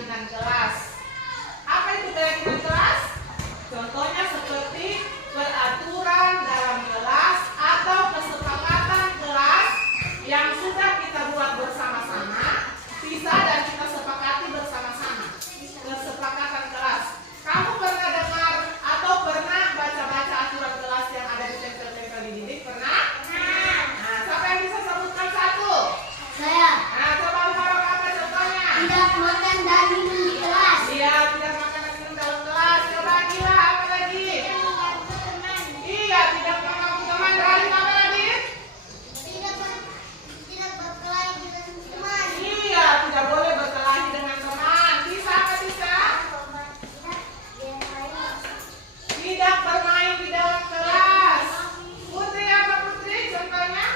keyakinan kelas. Apa itu keyakinan kelas? Contohnya seperti peraturan dalam kelas atau kesepakatan kelas yang sudah kita buat bersama-sama, bisa dan kita sepakati bersama-sama. Kesepakatan kelas. Kamu pernah dengar atau pernah baca-baca aturan kelas yang ada di tempel-tempel di dinding? Pernah? Nah, siapa yang bisa sebutkan satu? Saya. Nah, coba Farok, apa contohnya? Tidak makan dan minum di kelas. Iya, tidak makan dan minum dalam kelas. Coba Gila, apa lagi? Iya, tidak mengganggu teman. Ralif, apa lagi? Tidak berkelahi dengan teman. Iya, tidak boleh berkelahi dengan teman. Bisa apa bisa? Tidak bermain di dalam kelas. Putri, apa Putri? Contohnya?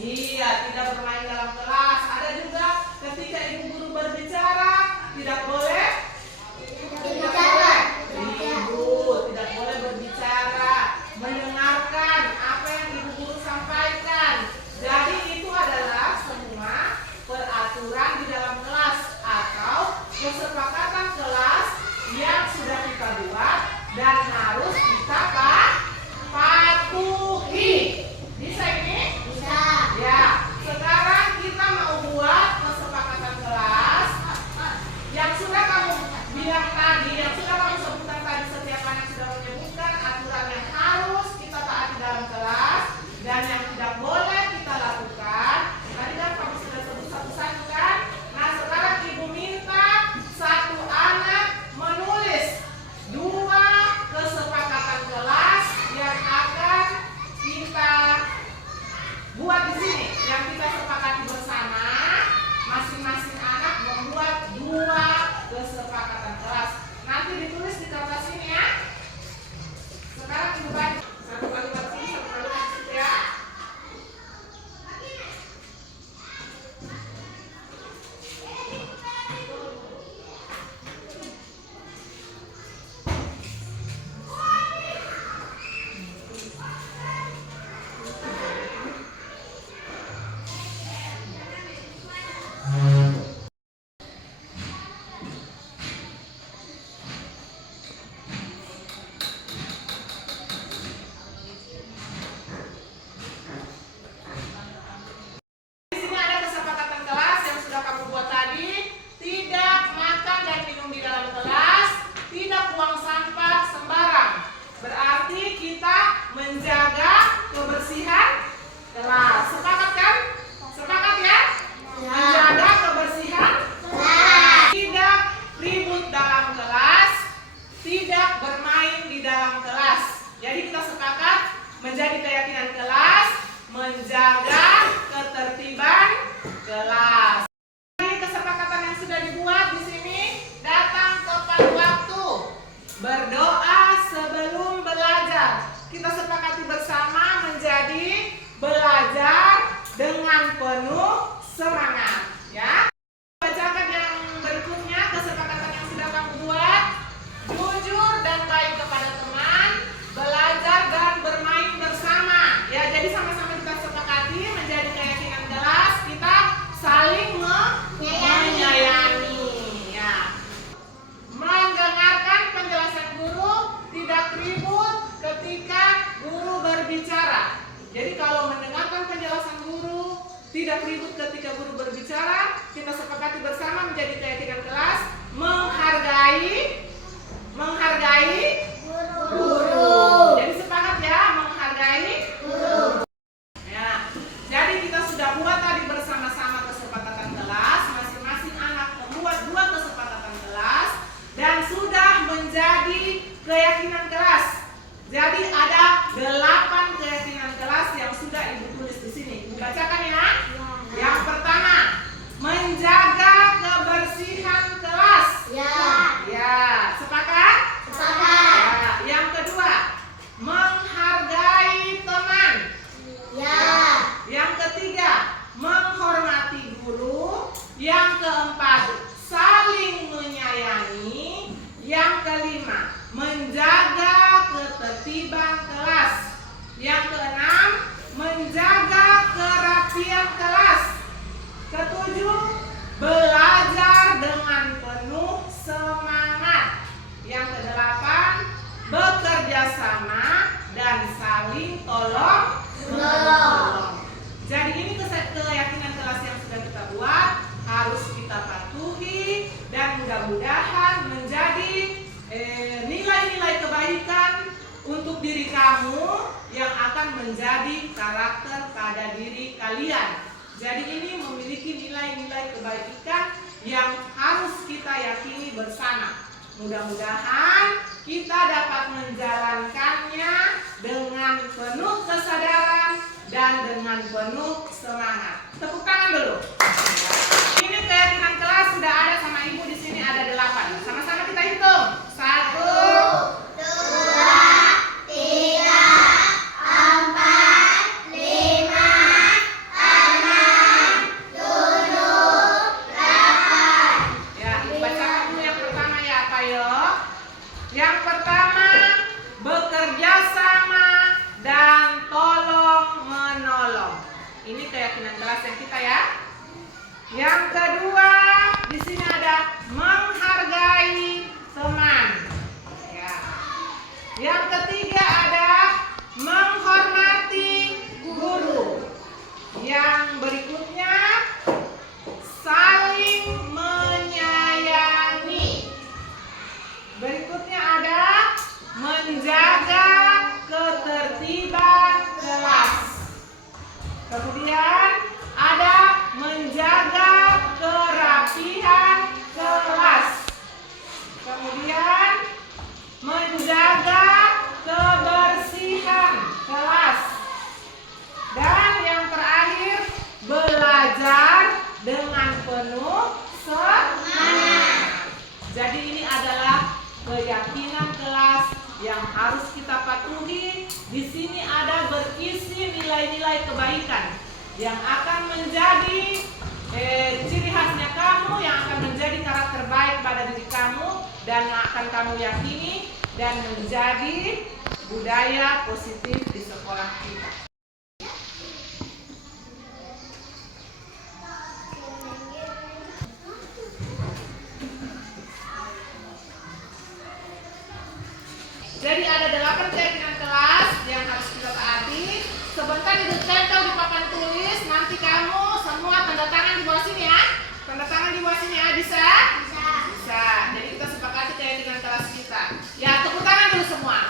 Iya, tidak bermain dalam kelas. Ada juga ketika ibu guru berbicara, tidak boleh Bicara. ribut, tidak boleh berbicara, mendengarkan apa yang ibu guru sampaikan. Jadi itu adalah semua peraturan di dalam kelas atau kesepakatan kelas yang sudah kita buat dan harus kita patuhi. Bisa ini? Bisa. Ya, sekarang kita mau buat kesepakatan kelas yang sudah kamu bilang tadi, yang sudah kamu sebutkan tadi. Setiap anak sudah menyebutkan aturan yang harus kita taati dalam kelas dan yang tidak boleh kita lakukan. Tadi kan kamu sudah sebut satu-satu kan? Nah, sekarang ibu minta satu anak menulis 2 kesepakatan kelas yang akan kita buat di sini, yang kita sepakati bersama. Masing-masing anak membuat 2 kesepakatan kelas. Nanti ditulis di kertas ini ya. Sekarang ibu baca. 1 kalimat sini, 1 kalimat situ ya. Di sini ada kesepakatan kelas yang sudah kamu buat tadi. Tidak makan dan minum di dalam kelas, tidak buang sampah sembarang. Berarti kita menjaga kebersihan kelas. Sepakat kan? Sepakat ya? Menjaga kebersihan kelas. Tidak ribut dalam kelas, tidak bermain di dalam kelas. Jadi kita sepakat menjadi keyakinan kelas, menjaga ketertiban kelas. Ini kesepakatan yang sudah dibuat di sini, datang tepat waktu, berdoa sebelum belajar. Kita sepakati bersama menjadi belajar dengan penuh semangat, ya. Bacakan yang berikutnya, kesepakatan yang sudah kamu buat. Jujur dan baik kepada teman, belajar dan bermain bersama. Ya, jadi sama-sama kita sepakati menjadi keyakinan kelas, kita saling menyayangi. Ya. Mendengarkan penjelasan guru, tidak ribut ketika guru berbicara. Jadi kalau mendengarkan penjelasan guru, tidak ribut ketika guru berbicara, kita sepakati bersama menjadi keyakinan kelas, menghargai guru. Jadi sepakat ya, menghargai guru. Ya. Jadi kita sudah buat tadi bersama-sama kesepakatan kelas, masing-masing anak membuat 2 kesepakatan kelas dan sudah menjadi keyakinan kelas. Jadi ada 8 keyakinan kelas yang sudah ibu tulis di sini. Ibu bacakan ya. Yang pertama, menjaga kebersihan kelas. Ya. Ya, sepakat? Sepakat. Ya. Yang kedua, menghargai teman. Ya. Yang ketiga, menghormati guru. Yang keempat, saling menyayangi. Yang kelima, menjaga ketertiban kelas. Yang keenam, menjaga kerapian kelas. Ketujuh, belajar dengan kita patuhi dan mudah-mudahan menjadi nilai-nilai kebaikan untuk diri kamu yang akan menjadi karakter pada diri kalian. Jadi ini memiliki nilai-nilai kebaikan yang harus kita yakini bersama. Mudah-mudahan kita dapat menjalankannya dengan penuh kesadaran dan dengan penuh semangat. Tepuk tangan dulu. Ini keyakinan kelas sudah ada sama ibu di sini ada 8. Sama-sama kita hitung. 1, yang pertama, bekerja sama dan tolong menolong. Ini keyakinan kelas yang kita ya. Yang kedua, di sini ada menghargai teman. Ya. Yang ketiga ada menghormati guru. Yang berikutnya saling menyayangi. Berikutnya ada menjaga ketertiban kelas. Kemudian ada menjaga kerapihan kelas. Kemudian menjaga kebersihan kelas. Dan yang terakhir belajar dengan penuh semangat. Jadi ini adalah keyakinan kelas yang harus kita patuhi. Di sini ada berisi nilai-nilai kebaikan yang akan menjadi ciri khasnya kamu, yang akan menjadi karakter baik pada diri kamu dan akan kamu yakini dan menjadi budaya positif di sekolah kita. Jadi ada 8 keyakinan kelas yang harus kita taati. Sebentar ditempel di papan tulis. Nanti kamu semua tanda tangan di bawah sini ya. Tanda tangan di bawah sini ya. Bisa? Bisa. Jadi kita sepakati keyakinan kelas kita. Ya, tepuk tangan dulu semua.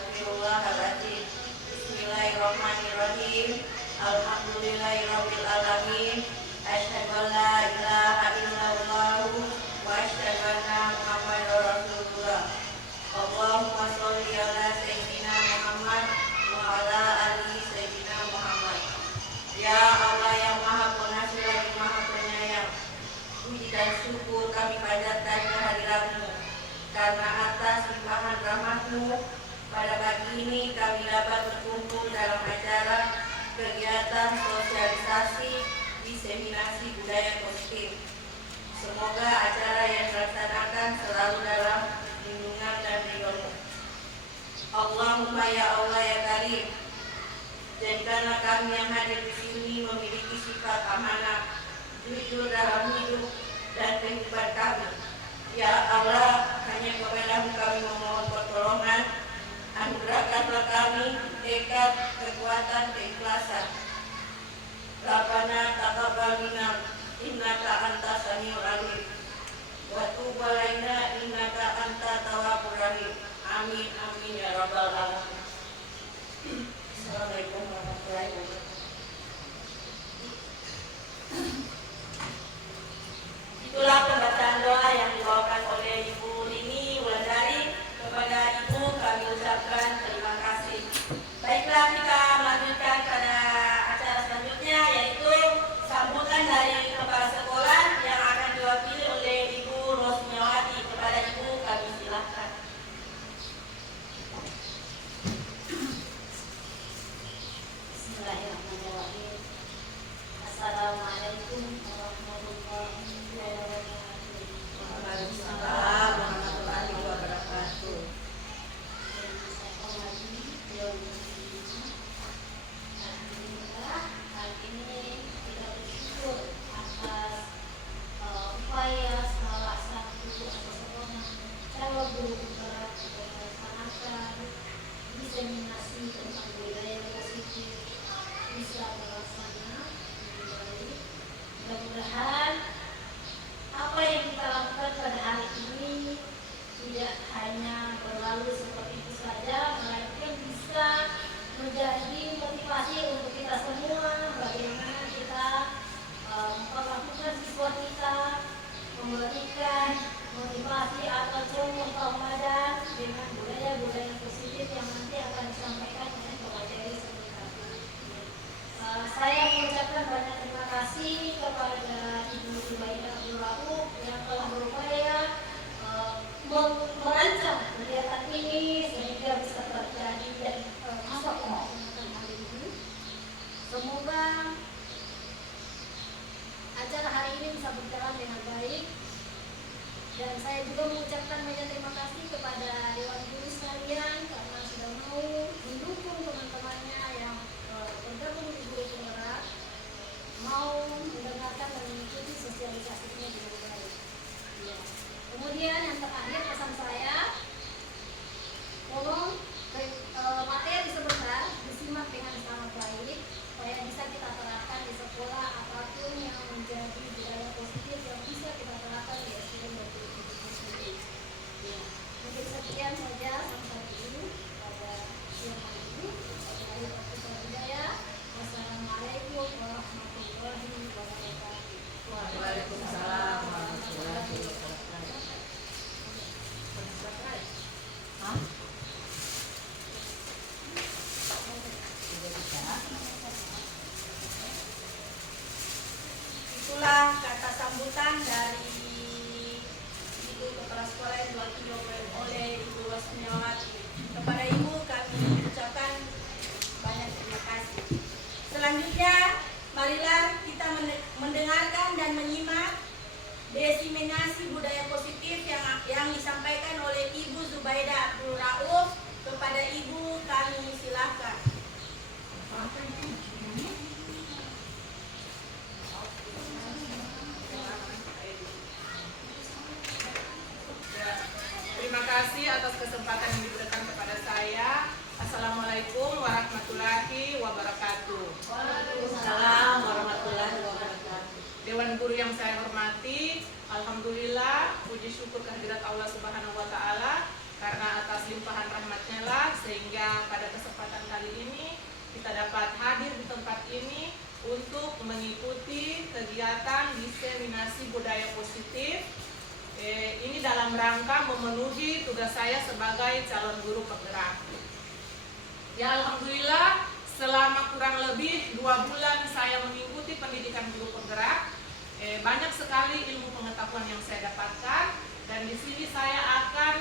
astaghfirullahaladzim. Bismillahirrahmanirrahim. Alhamdulillahirabbil alamin. Asyhadu an la ilaha illallah wa asyhadu anna Muhammadar Rasulullah. Allahumma sholli ala sayyidina Muhammad wa ala ali sayyidina Muhammad. Ya Allah yang Maha Pengasih lagi Maha Penyayang, puji dan syukur kami panjatkan kehadirat-Mu, karena atas limpahan rahmat-Mu pada pagi ini kami dapat berkumpul dalam acara kegiatan sosialisasi diseminasi budaya positif. Semoga acara yang dilaksanakan selalu dalam lindungan dan ridho-Mu. Allahumma ya Allah ya Karim, jadikanlah kami yang hadir di sini memiliki sifat amanah, jujur dalam hidup dan kehidupan kami. Ya Allah, hanya kepada-Mu kami memohon pertolongan. Anugerahkanlah kami tekad, kekuatan, keikhlasan. Rabbana taqabbal minna innaka antas samiul alim wa tub alaina innaka antat tawwabur rahim. Amin amin ya rabbal alamin. Assalamualaikum warahmatullahi wabarakatuh. Itulah pembacaan doa yang dibawakan oleh Ibu Rini Wulandari. Kepada Ibu kami ucapkan terima kasih. Baiklah, kita melanjutkan pada acara selanjutnya, yaitu sambutan dari kepala sekolah yang akan diwakili oleh Ibu Rosmiawati. Kepada Ibu kami silakan. Bismillahirrahmanirrahim. Assalamualaikum warahmatullahi wabarakatuh. Waalaikumsalam warahmatullahi wabarakatuh. Alhamdulillah, hari ini kita bersyukur atas upaya salah satu atau seorang calon guru berat melaksanakan diseminasi tentang budaya positif bisa terlaksana dengan baik. Mudah-mudahan apa yang kita lakukan pada hari ini tidak hanya berlalu seperti itu saja, melainkan bisa menjadi motivasi untuk kita semua bagaimana kita memperlakukan siswa kita, memberikan motivasi atau contoh tauladan dengan budaya-budaya positif yang nanti akan disampaikan oleh pemateri seperti tadi. Saya mengucapkan banyak terima kasih kepada Ibu Zubaidah Abdul Rauf yang telah berupaya merancang kegiatan ini sehingga bisa terjadi dan bisa melaksanakan hari ini. Semoga acara hari ini bisa berjalan dengan baik. Dan saya juga mengucapkan banyak terima kasih kepada Dewan Guru sekalian karena sudah mau mendukung teman-temannya yang bergabung di Guru Penggerak, mau mendengarkan dan mengikuti sosialisasinya dengan baik. Ya. Kemudian yang terakhir pesan saya, tolong materi sebentar disimak dengan sangat baik supaya bisa kita terapkan di sekolah apapun yang menjadi budaya positif yang bisa kita terapkan di SD dan di sendiri. Ya, mungkin sekian saja sampai dulu pada siang hari ini. Dari Profesor Budaya, wassalamualaikum warahmatullahi wabarakatuh. Waalaikumsalam warahmatullahi wabarakatuh. Itulah kata sambutan dari Ibu Kepala Sekolah yang diwakili oleh Ibu Rosmiawati. Kepada Ibu kami ucapkan banyak terima kasih. Selanjutnya, marilah kita mendengarkan dan menyimak diseminasi budaya positif yang disampaikan oleh Ibu Zubaidah Abdul Rauf. Kepada Ibu kami silakan. Terima kasih atas kesempatan yang diberikan kepada saya. Assalamualaikum warahmatullahi wabarakatuh. Waalaikumsalam warahmatullahi wabarakatuh. Dewan Guru yang saya hormati, alhamdulillah, puji syukur kehadirat Allah Subhanahu wa taala. Karena atas limpahan rahmatnya lah sehingga pada kesempatan kali ini kita dapat hadir di tempat ini untuk mengikuti kegiatan diseminasi budaya positif. Ini dalam rangka memenuhi tugas saya sebagai calon guru penggerak. Ya, alhamdulillah selama kurang lebih 2 bulan saya mengikuti pendidikan guru penggerak. Banyak sekali ilmu pengetahuan yang saya dapatkan, dan di sini saya akan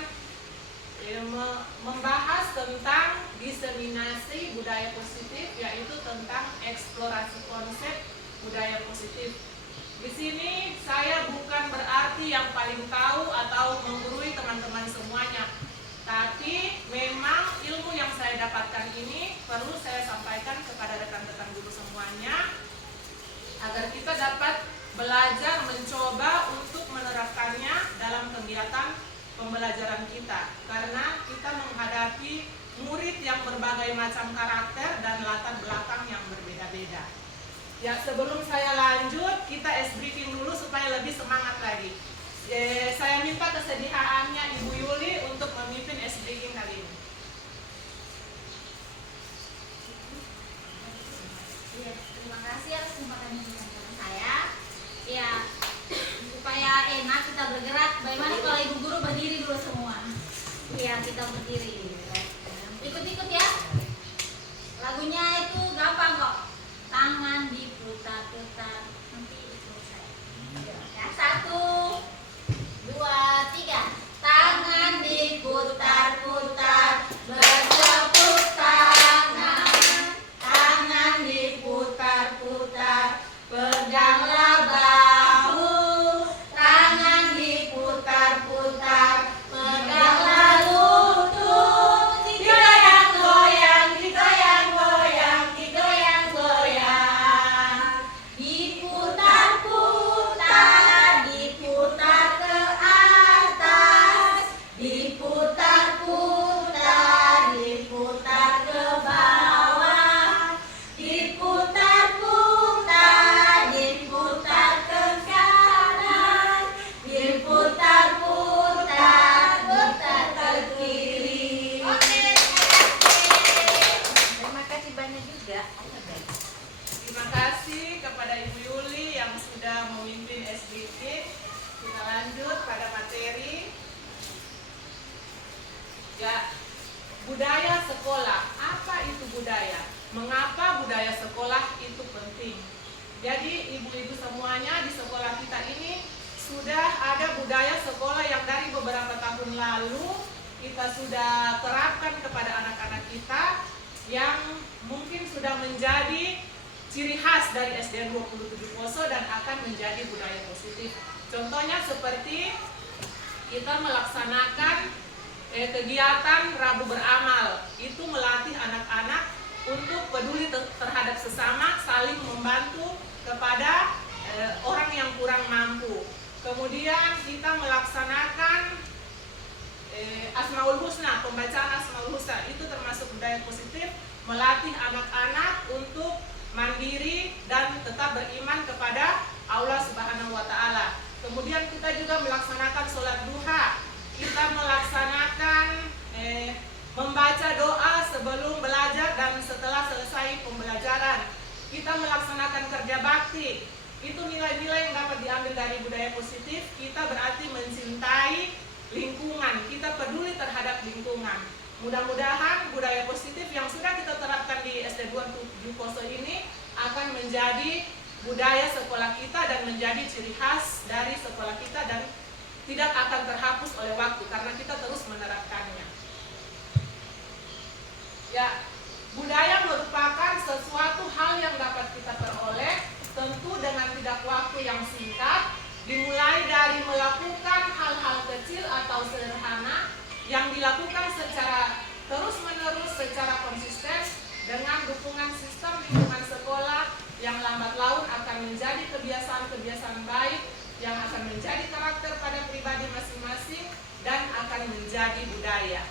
membahas tentang diseminasi budaya positif, yaitu tentang eksplorasi konsep budaya positif. Di sini saya bukan berarti yang paling tahu atau menggurui teman-teman semuanya, tapi memang ilmu yang saya dapatkan ini perlu saya sampaikan kepada rekan-rekan guru semuanya agar kita dapat belajar mencoba untuk menerapkannya dalam kegiatan pembelajaran kita, karena kita menghadapi murid yang berbagai macam karakter dan latar belakang yang berbeda-beda. Ya, sebelum saya lanjut, kita briefing dulu supaya lebih semangat lagi. Saya minta kesediaannya Ibu Yuli untuk memimpin briefing kali ini. Ya, terima kasih atas kesempatan yang diberikan saya. Ya, supaya enak kita bergerak, bagaimana kalau ibu guru berdiri dulu semua? Biar kita berdiri. Ikut-ikut ya. Lagunya itu gampang kok. Tangan diputar-putar. Nanti ikut saya. Ya, 1, 2, 3. Tangan diputar-putar, bertepuk tangan. Tangan diputar-putar, peganglah bahu. Tangan diputar-putar, peganglah lutut. Digoyang-goyang, digoyang-goyang, digoyang-goyang. Diputar-putar, diputar ke atas. Diputar-putar, diputar ke bawah. Diputar-putar, diputar ke kanan. Diputar-putar, putar ke kiri. Oke, terima kasih banyak juga. Terima kasih kepada Ibu Yuli yang sudah memimpin SBK. Kita lanjut pada materi. Ya, budaya sekolah. Apa itu budaya? Mengapa budaya sekolah itu penting? Jadi ibu-ibu semuanya di sekolah kita ini sudah ada budaya sekolah yang dari beberapa tahun lalu kita sudah terapkan kepada anak-anak kita, yang mungkin sudah menjadi ciri khas dari SD 27 Poso dan akan menjadi budaya positif. Contohnya seperti kita melaksanakan kegiatan Rabu Beramal, itu melatih anak-anak untuk peduli terhadap sesama, saling membantu kepada orang yang kurang mampu. Kemudian kita melaksanakan Asmaul Husna, pembacaan Asmaul Husna, itu termasuk budaya positif, melatih anak-anak untuk mandiri dan tetap beriman kepada Allah Subhanahu wa Ta'ala. Kemudian kita juga melaksanakan sholat duha, kita melaksanakan membaca doa sebelum belajar dan setelah selesai pembelajaran. Kita melaksanakan kerja bakti. Itu nilai-nilai yang dapat diambil dari budaya positif. Kita berarti mencintai lingkungan, kita peduli terhadap lingkungan. Mudah-mudahan budaya positif yang sudah kita terapkan di SD 27 Poso ini akan menjadi budaya sekolah kita dan menjadi ciri khas dari sekolah kita dan tidak akan terhapus oleh waktu karena kita terus menerapkannya. Ya, budaya merupakan sesuatu hal yang dapat kita peroleh tentu dengan tidak waktu yang singkat, dimulai dari melakukan hal-hal kecil atau sederhana yang dilakukan secara terus-menerus, secara konsisten dengan dukungan sistem lingkungan sekolah yang lambat laun akan menjadi kebiasaan-kebiasaan baik yang akan menjadi karakter pada pribadi masing-masing dan akan menjadi budaya.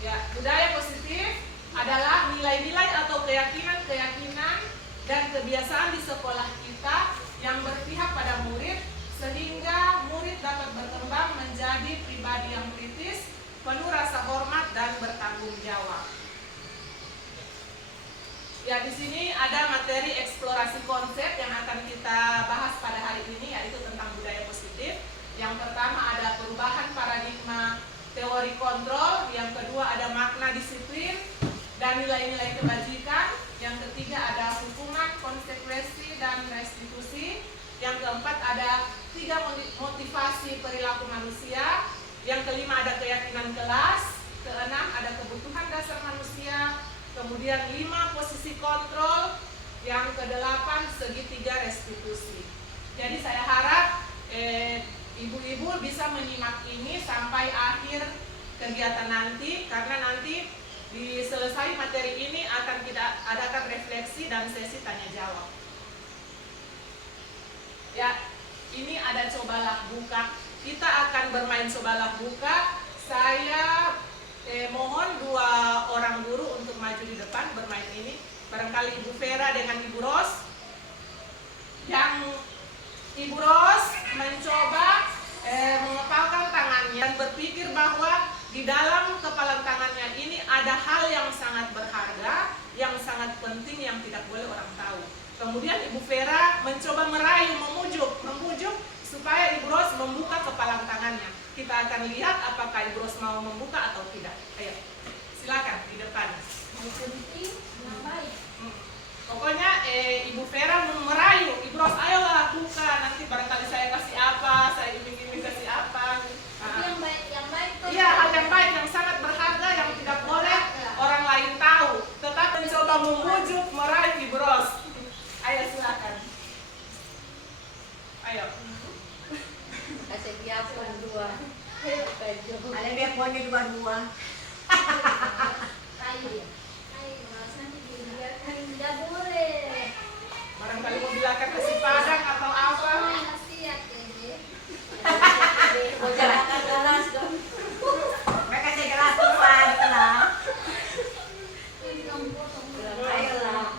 Ya, budaya positif adalah nilai-nilai atau keyakinan-keyakinan dan kebiasaan di sekolah kita yang berpihak pada murid sehingga murid dapat berkembang menjadi menjadi pribadi yang kritis, penuh rasa hormat dan bertanggung jawab. Ya, di sini ada materi eksplorasi konsep yang akan kita bahas pada hari ini, yaitu tentang budaya positif. Yang pertama ada perubahan paradigma teori kontrol, yang kedua ada makna disiplin dan nilai-nilai kebajikan, yang ketiga ada hukuman, konsekuensi, dan restitusi, yang keempat ada 3 motivasi perilaku manusia, yang kelima ada keyakinan kelas, keenam ada kebutuhan dasar manusia, kemudian 5 posisi kontrol, yang kedelapan segitiga restitusi. Jadi saya harap ibu-ibu bisa menyimak ini sampai akhir kegiatan nanti, karena nanti di selesai materi ini akan kita adakan refleksi dan sesi tanya jawab. Ya, ini ada cobalah buka. Kita akan bermain cobalah buka. Saya mohon 2 orang guru untuk maju di depan bermain ini. Barangkali Ibu Vera dengan Ibu Ros. Yang Ibu Ros mencoba mengepalkan tangannya dan berpikir bahwa di dalam kepalan tangannya ini ada hal yang sangat berharga, yang sangat penting, yang tidak boleh orang tahu. Kemudian Ibu Vera mencoba merayu, membujuk supaya Ibu Ros membuka kepalan tangannya. Kita akan lihat apakah Ibu Ros mau membuka atau tidak. Ayo, silakan di depan. penting yang baik. Pokoknya Ibu Vera merayu, Ibu Ros ayolah buka, nanti barangkali saya kasih apa, saya iming-iming kasih apa. Tapi yang baik tuh. Iya, hal yang baik, yang sangat berharga, yang tidak boleh orang lain tahu. Tetap mencoba membujuk, merayu Ibu Ros. Ayo silakan. Ayo. Kasih dia pun 2. Ada dia punya 2-2. Ayo, Mas, nanti dibiarkan tidak boleh. Barangkali mau bilakan nasi padang atau apa. Nasihat ini. Mau jalankan gelas dong. Mereka kasih gelas depan, tenang. Ini kamu potong. Ayolah.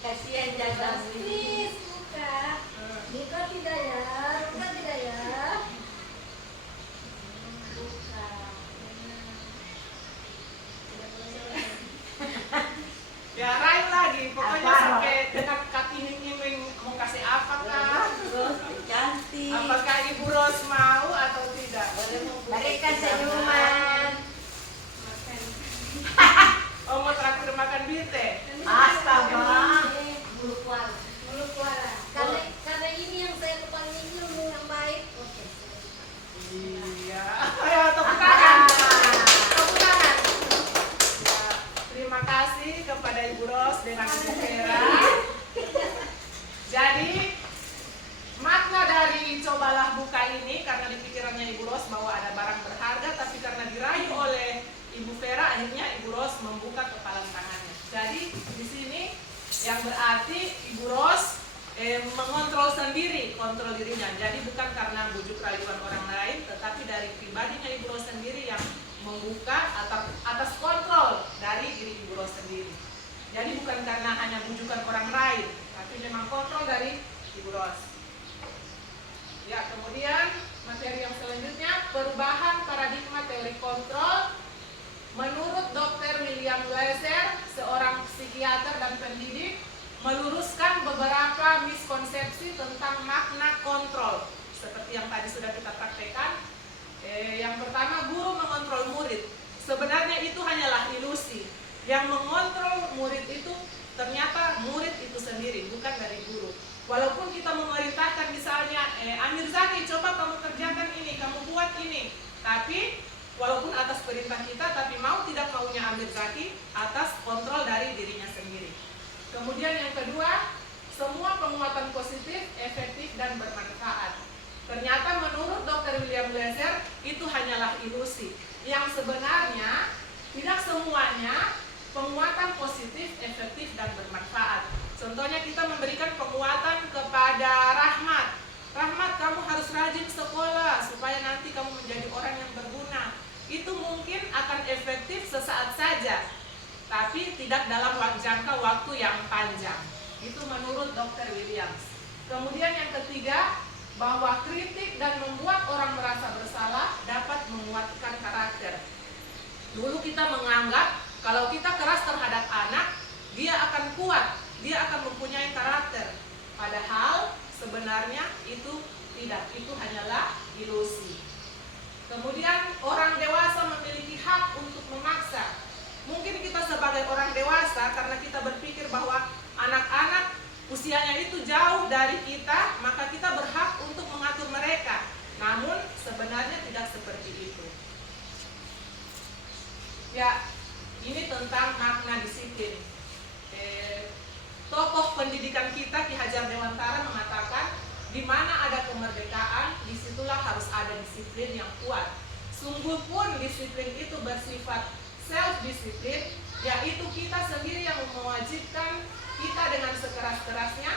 Kasihan jaga. Please, buka. Buka tidak ya? Buka tidak ya? Buka. Tidak boleh. Ya rayu lagi, pokoknya Apa? sampai dengan kaki iming-iming mau kasih apa kah? Terus cantik. Apakah Ibu Ros mau atau tidak? Berikan senyuman. Oh, mau traktir makan bite? Astaga. Bulu kuala. Bulu kuala. Karena ini yang saya paling ingin ilmu yang baik. Oke. Iya. Ayo tepuk tangan. Tepuk tangan. Ya, terima kasih kepada Ibu Ros dengan Ibu Vera. Jadi makna dari cobalah buka ini, karena di pikirannya Ibu Ros bahwa ada barang berharga, tapi karena dirayu oleh Ibu Vera, akhirnya Ibu Ros membuka kepalan tangannya. Jadi di sini yang berarti Ibu Ros mengontrol sendiri, kontrol dirinya. Jadi bukan karena bujuk rayuan orang lain, tetapi dari pribadinya Ibu Ros sendiri yang membuka atas kontrol dari diri Ibu Ros sendiri. Jadi bukan karena hanya bujukan orang lain, tapi memang kontrol dari Ibu Ros. Ya, kemudian materi yang selanjutnya, perubahan paradigma teori kontrol. Menurut Dr. William Glasser, seorang psikiater dan pendidik, meluruskan beberapa miskonsepsi tentang makna kontrol. Seperti yang tadi sudah kita praktekkan. Yang pertama, guru mengontrol murid. Sebenarnya itu hanyalah ilusi. Yang mengontrol murid itu ternyata murid itu sendiri, bukan dari guru. Walaupun kita memerintahkan misalnya, Amir Zaki, coba kamu kerjakan ini, kamu buat ini. Tapi walaupun atas perintah kita, tapi mau tidak maunya Amir Zaki atas kontrol dari dirinya sendiri. Kemudian yang kedua, semua penguatan positif, efektif, dan bermanfaat. Ternyata menurut Dr. William Glasser itu hanyalah ilusi. Yang sebenarnya tidak semuanya penguatan positif, efektif, dan bermanfaat. Contohnya kita memberikan penguatan kepada Rahmat. Rahmat, kamu harus rajin sekolah supaya nanti kamu menjadi orang yang berguna. Itu mungkin akan efektif sesaat saja, tapi tidak dalam jangka waktu yang panjang. Itu menurut Dr. Williams. Kemudian yang ketiga, bahwa kritik dan membuat orang merasa bersalah dapat menguatkan karakter. Dulu kita menganggap kalau kita keras terhadap anak, dia akan kuat, dia akan mempunyai karakter. Padahal sebenarnya itu tidak, itu hanyalah ilusi. Kemudian orang dewasa memiliki hak untuk memaksa. Mungkin kita sebagai orang dewasa karena kita berpikir bahwa anak-anak usianya itu jauh dari kita, maka kita berhak untuk mengatur mereka. Namun sebenarnya tidak seperti itu. Ya, ini tentang makna disiplin. Tokoh pendidikan kita Ki Hajar Dewantara mengatakan, di mana ada kemerdekaan, disitulah harus ada disiplin yang kuat. Sungguh pun disiplin itu bersifat self-disiplin, yaitu kita sendiri yang mewajibkan kita dengan sekeras-kerasnya,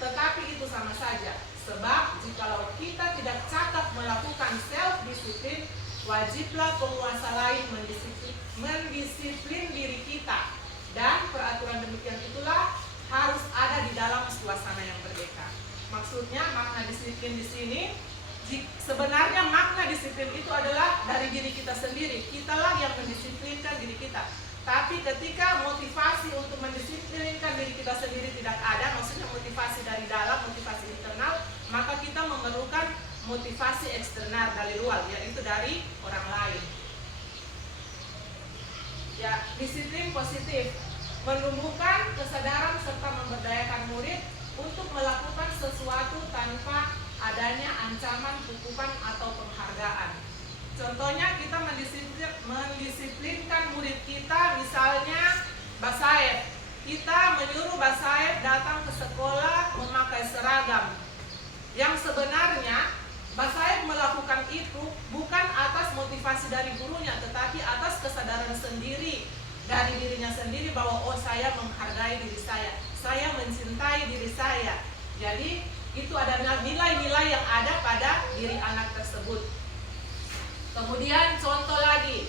tetapi itu sama saja. Sebab jikalau kita tidak cakap melakukan self-disiplin, wajiblah penguasa lain mendisiplin diri kita. Dan peraturan demikian itulah harus ada di dalam suasana yang merdeka. Maksudnya makna disiplin di sini, sebenarnya makna disiplin itu adalah dari diri kita sendiri. Kitalah yang mendisiplinkan diri kita. Tapi ketika motivasi untuk mendisiplinkan diri kita sendiri tidak ada, maksudnya motivasi dari dalam, motivasi internal, maka kita memerlukan motivasi eksternal dari luar, yaitu dari orang lain. Ya, disiplin positif menumbuhkan kesadaran serta memberdayakan murid untuk melakukan sesuatu tanpa adanya ancaman hukuman atau penghargaan. Contohnya kita mendisiplinkan murid kita, misalnya Basaib. Kita menyuruh Basaib datang ke sekolah memakai seragam. Yang sebenarnya Basaib melakukan itu bukan atas motivasi dari gurunya, tetapi atas kesadaran sendiri dari dirinya sendiri bahwa oh, saya menghargai diri saya mencintai diri saya. Jadi itu adalah nilai-nilai yang ada pada diri anak tersebut. Kemudian contoh lagi,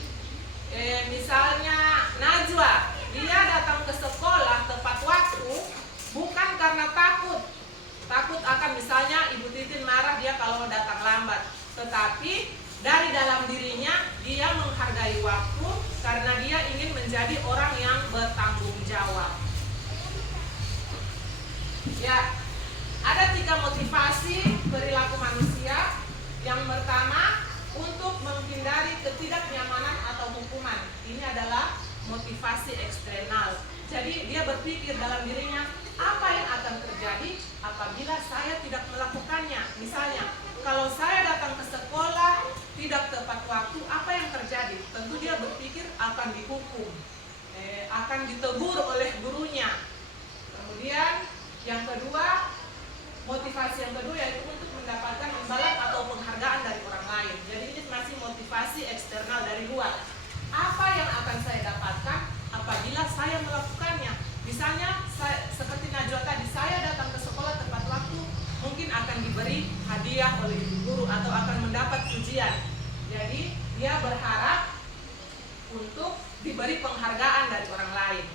misalnya Najwa, dia datang ke sekolah tepat waktu bukan karena takut akan misalnya Ibu Titin marah dia kalau datang lambat, tetapi dari dalam dirinya dia menghargai waktu karena dia ingin menjadi orang yang bertanggung jawab. Ya, ada 3 motivasi perilaku manusia. Yang pertama, untuk menghindari ketidaknyamanan atau hukuman. Ini adalah motivasi eksternal. Jadi dia berpikir dalam dirinya, apa yang akan terjadi apabila saya tidak melakukannya. Misalnya, kalau saya datang ke sekolah tidak tepat waktu, apa yang terjadi? Tentu dia berpikir akan dihukum, akan ditegur oleh gurunya. Kemudian yang kedua, motivasi yang kedua yaitu untuk mendapatkan imbalan atau penghargaan dari orang lain. Jadi ini masih motivasi eksternal dari luar. Apa yang akan saya dapatkan apabila saya melakukannya? Misalnya seperti Najwa tadi, saya datang ke sekolah tepat waktu, mungkin akan diberi hadiah oleh ibu guru atau akan mendapat pujian. Jadi dia berharap untuk diberi penghargaan dari orang lain.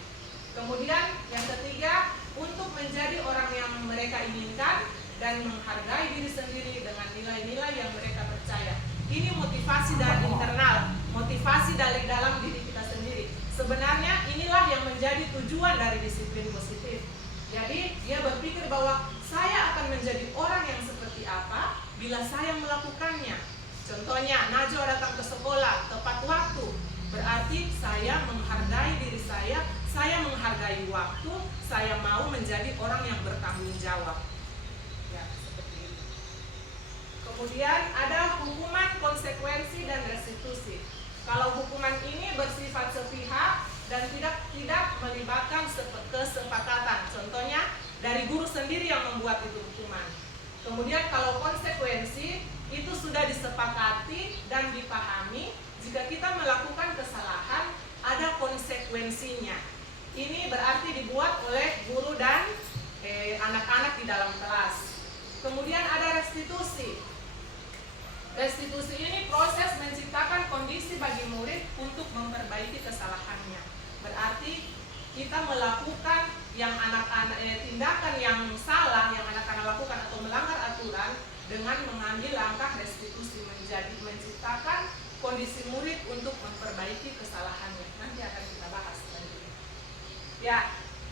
Kemudian yang ketiga, untuk menjadi orang yang mereka inginkan dan menghargai diri sendiri dengan nilai-nilai yang mereka percaya. Ini motivasi dari internal, motivasi dari dalam diri kita sendiri. Sebenarnya inilah yang menjadi tujuan dari disiplin positif. Jadi dia berpikir bahwa saya akan menjadi orang yang seperti apa bila saya melakukannya. Contohnya, Najwa datang ke sekolah tepat waktu, berarti saya menghargai diri saya menghargai waktu, saya mau menjadi orang yang bertanggung jawab. Ya, seperti itu. Kemudian ada hukuman, konsekuensi, dan restitusi. Kalau hukuman ini bersifat sepihak dan tidak melibatkan kesepakatan. Contohnya dari guru sendiri yang membuat itu hukuman. Kemudian kalau konsekuensi itu sudah disepakati dan dipahami, jika kita melakukan kesalahan ada konsekuensinya. Ini berarti dibuat oleh guru dan anak-anak di dalam kelas. Kemudian ada restitusi. Restitusi ini proses menciptakan kondisi bagi murid untuk memperbaiki kesalahannya. Berarti kita melakukan yang tindakan yang salah yang anak-anak lakukan atau melanggar aturan, dengan mengambil langkah restitusi, menjadi menciptakan kondisi murid untuk memperbaiki kesalahannya. Nanti akan kita bahas selanjutnya. Ya,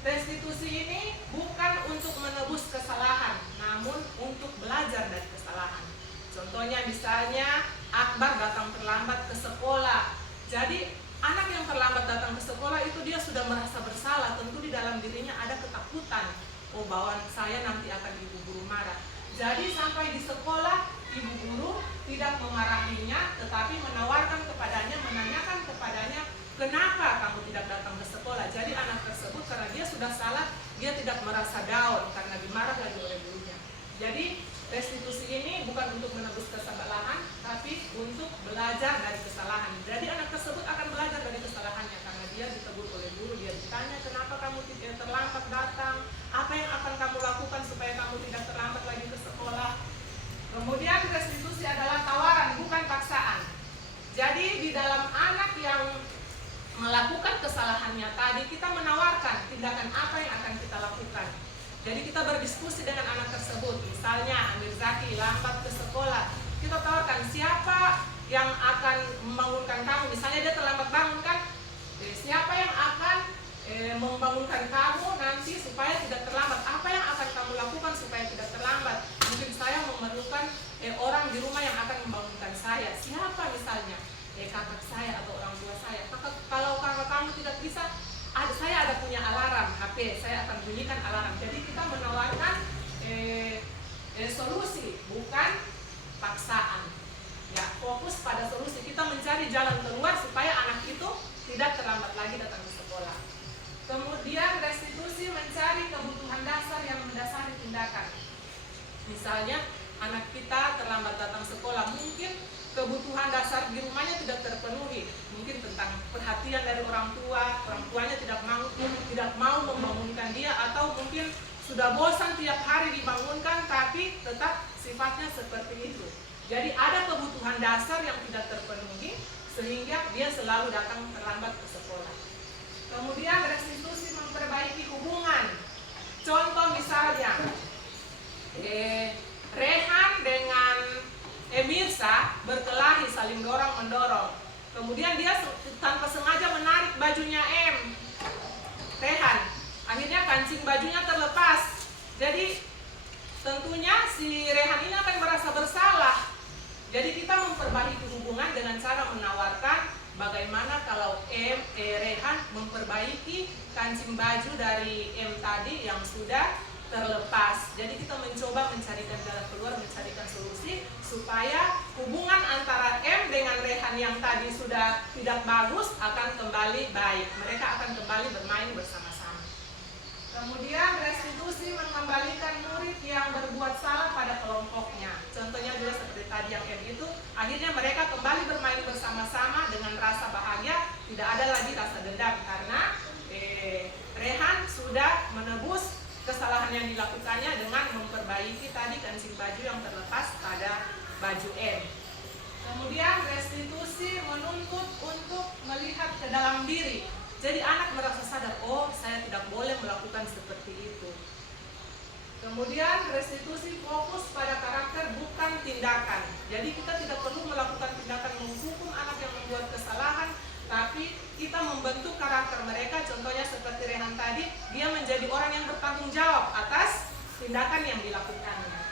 restitusi ini bukan untuk menebus kesalahan, namun untuk belajar dari kesalahan. Contohnya misalnya Akbar datang terlambat ke sekolah. Jadi anak yang terlambat datang ke sekolah itu dia sudah merasa bersalah. Tentu di dalam dirinya ada ketakutan. Oh, bahwa saya nanti akan ibu guru marah. Jadi sampai di sekolah ibu guru tidak memarahinya, tetapi menawarkan kepadanya, menanyakan kepadanya, kenapa kamu tidak datang ke sekolah. Jadi anak tersebut karena dia sudah salah, dia tidak merasa down karena dimarah lagi oleh gurunya. Jadi restitusi ini bukan untuk menebus kesalahan, tapi untuk belajar dari kesalahan. Jadi anak tersebut akan belajar dari kesalahannya karena dia ditegur oleh guru, dia ditanya kenapa kamu tidak terlambat datang, apa yang akan kamu lakukan supaya kamu tidak terlambat lagi ke sekolah. Kemudian restitusi adalah tawaran, bukan paksaan. Jadi di dalam anak yang melakukan kesalahannya tadi, kita menawarkan tindakan apa yang akan kita lakukan. Jadi kita berdiskusi dengan anak tersebut. Misalnya Amir Zaki lambat ke sekolah, kita tawarkan siapa yang akan membangunkan kamu. Misalnya dia terlambat bangun kan, siapa yang akan membangunkan kamu nanti supaya tidak terlambat. Apa yang akan kamu lakukan supaya tidak terlambat? Mungkin saya memerlukan orang di rumah yang akan membangunkan saya. Siapa misalnya? Kakak saya atau orang tua saya. Kalau kakak kamu tidak bisa, saya ada punya alarm HP, saya akan bunyikan alarm. Jadi kita menawarkan solusi, bukan paksaan. Ya, fokus pada solusi. Kita mencari jalan keluar supaya anak itu tidak terlambat lagi datang ke sekolah. Kemudian restitusi mencari kebutuhan dasar yang mendasari tindakan. Misalnya anak kita terlambat datang sekolah, mungkin kebutuhan dasar di rumahnya tidak terpenuhi, mungkin tentang perhatian dari orang tuanya tidak mau membangunkan dia, atau mungkin sudah bosan tiap hari dibangunkan tapi tetap sifatnya seperti itu. Jadi ada kebutuhan dasar yang tidak terpenuhi sehingga dia selalu datang terlambat ke sekolah. Kemudian restitusi memperbaiki hubungan. Contoh misalnya Rehan dengan Mirsa berkelahi, saling dorong-mendorong. Kemudian dia tanpa sengaja menarik bajunya Rehan. Akhirnya kancing bajunya terlepas. Jadi tentunya si Rehan ini akan merasa bersalah. Jadi kita memperbaiki hubungan dengan cara menawarkan bagaimana kalau Rehan memperbaiki kancing baju dari tadi yang sudah terlepas. Jadi kita mencoba mencarikan jalan keluar, mencarikan solusi supaya hubungan antara dengan Rehan yang tadi sudah tidak bagus akan kembali baik. Mereka akan kembali bermain bersama-sama. Kemudian restitusi mengembalikan murid yang berbuat salah pada kelompoknya. Contohnya juga seperti tadi yang itu, akhirnya mereka kembali bermain bersama-sama dengan rasa bahagia, tidak ada lagi rasa dendam karena Rehan sudah menebus kesalahan yang dilakukannya dengan memperbaiki tadi kancing baju yang terlepas pada baju Kemudian restitusi menuntut untuk melihat ke dalam diri. Jadi anak merasa sadar, oh saya tidak boleh melakukan seperti itu. Kemudian restitusi fokus pada karakter bukan tindakan. Jadi kita tidak perlu melakukan tindakan menghukum anak yang membuat kesalahan, tapi kita membentuk karakter mereka. Contohnya seperti Rehan tadi, dia menjadi orang yang bertanggung jawab atas tindakan yang dilakukannya.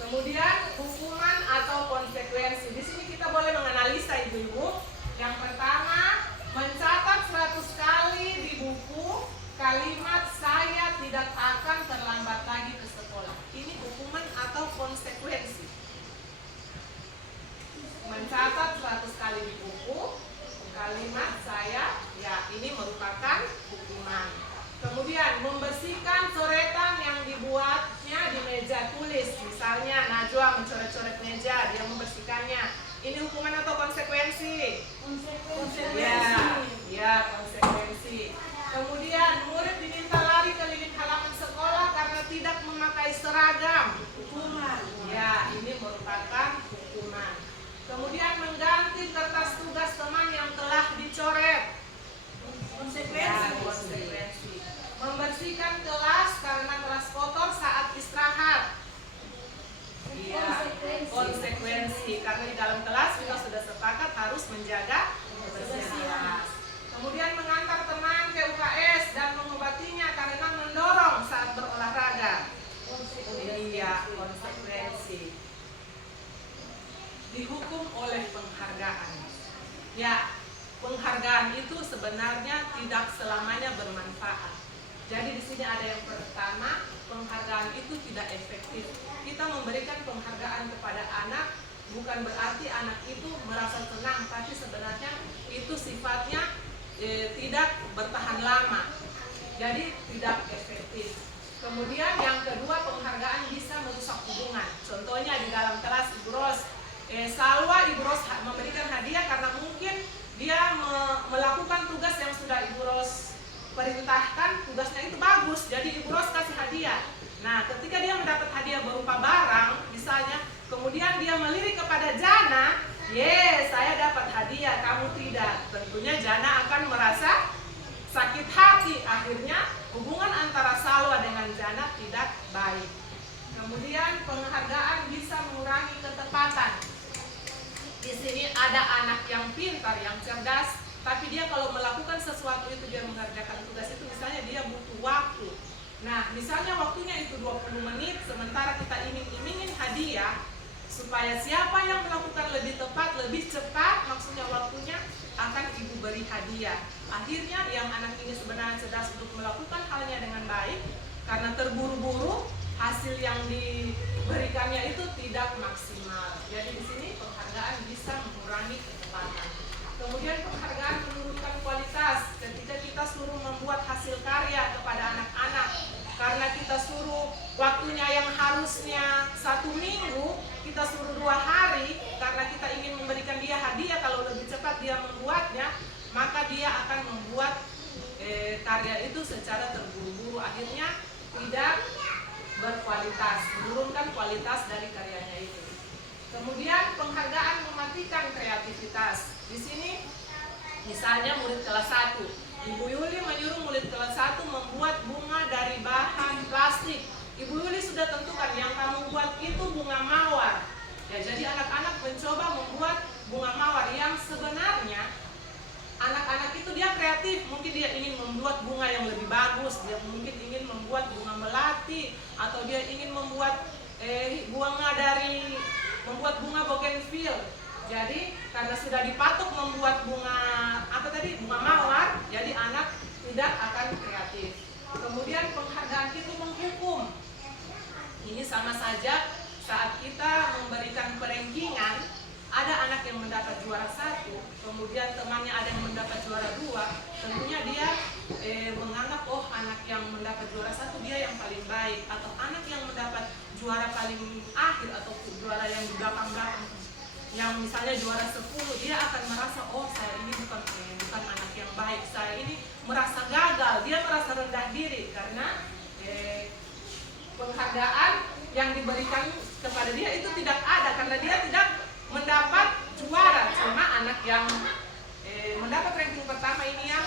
Kemudian hukuman atau konsekuensi. Di sini kita boleh menganalisa ibu-ibu. Yang pertama, mencatat 100 kali di buku kalimat saya tidak akan terlambat lagi ke sekolah. Ini hukuman atau konsekuensi. Mencatat 100 kali di buku kalimat saya, ya ini merupakan hukuman. Kemudian membersihkan coretan yang dibuatnya di meja tulis. Misalnya Najwa mencoret-coret meja, dia membersihkannya. Ini hukuman atau konsekuensi? Konsekuensi. Ya, konsekuensi. Kemudian murid diminta lari keliling halaman sekolah karena tidak memakai seragam. Hukuman. Ya, ini merupakan hukuman. Kemudian mengganti kertas tugas teman yang telah dicoret. Konsekuensi. Ya, konsekuensi. Membersihkan kelas karena kelas kotor saat istirahat. penghargaan itu sebenarnya tidak selamanya bermanfaat. Jadi di sini ada yang pertama, penghargaan itu tidak efektif. Kita memberikan penghargaan kepada anak bukan berarti anak itu merasa senang, tapi sebenarnya itu sifatnya tidak bertahan lama. Jadi tidak efektif. Kemudian yang kedua, penghargaan bisa merusak hubungan. Contohnya di dalam kelas Ibu Ros, Salwa Ibu Ros memberikan hadiah karena mungkin dia melakukan tugas yang sudah Ibu Ros perintahkan, tugasnya itu bagus, jadi Ibu Ros kasih hadiah. Nah, ketika dia mendapat hadiah berupa barang, misalnya, kemudian dia melirik kepada Jana, saya dapat hadiah, kamu tidak. Tentunya Jana akan merasa sakit hati. Akhirnya hubungan antara Salwa dengan Jana tidak baik. Kemudian penghargaan bisa mengurangi ketepatan. Di sini ada anak yang pintar, yang cerdas, tapi dia kalau melakukan sesuatu itu, dia mengerjakan tugas itu, misalnya dia butuh waktu. Nah, misalnya waktunya itu 20 menit, sementara kita iming-imingin hadiah, supaya siapa yang melakukan lebih tepat, lebih cepat, maksudnya waktunya, akan Ibu beri hadiah. Akhirnya yang anak ini sebenarnya cerdas untuk melakukan halnya dengan baik, karena terburu-buru, hasil yang diberikannya itu tidak maksimal. Jadi di sini penghargaan bisa mengurangi ketepatan. Kemudian penghargaan menurunkan kualitas. Ketika kita suruh membuat hasil karya kepada anak-anak, karena kita suruh waktunya yang harusnya 1 minggu, kita suruh 2 hari, karena kita ingin memberikan dia hadiah, kalau lebih cepat dia membuatnya, maka dia akan membuat karya itu secara terburu-buru, akhirnya tidak berkualitas, menurunkan kualitas dari karyanya itu. Kemudian penghargaan mematikan kreativitas. Di sini misalnya murid kelas 1, Ibu Yuli menyuruh murid kelas 1 membuat bunga dari bahan plastik. Ibu Yuli sudah tentukan yang kamu buat itu bunga mawar. Ya, jadi anak-anak mencoba membuat bunga mawar yang sebenarnya anak-anak itu dia kreatif, mungkin dia ingin membuat bunga yang lebih bagus, dia mungkin ingin membuat bunga melati, atau dia ingin membuat bunga bougainville. Jadi karena sudah dipatok membuat bunga bunga mawar, jadi anak tidak akan kreatif. Kemudian penghargaan itu menghukum. Ini sama saja saat kita memberikan perankingan, ada anak yang mendapat juara 1, kemudian temannya ada yang mendapat juara 2, tentunya dia menganggap anak yang mendapat juara 1 dia yang paling baik, atau anak yang mendapat juara paling akhir atau juara yang di belakang-belakang, yang misalnya juara 10, dia akan merasa saya ini bukan anak yang baik, saya ini merasa gagal, dia merasa rendah diri karena penghargaan yang diberikan kepada dia itu tidak ada, karena dia tidak mendapat juara. Cuma anak yang mendapat ranking pertama ini yang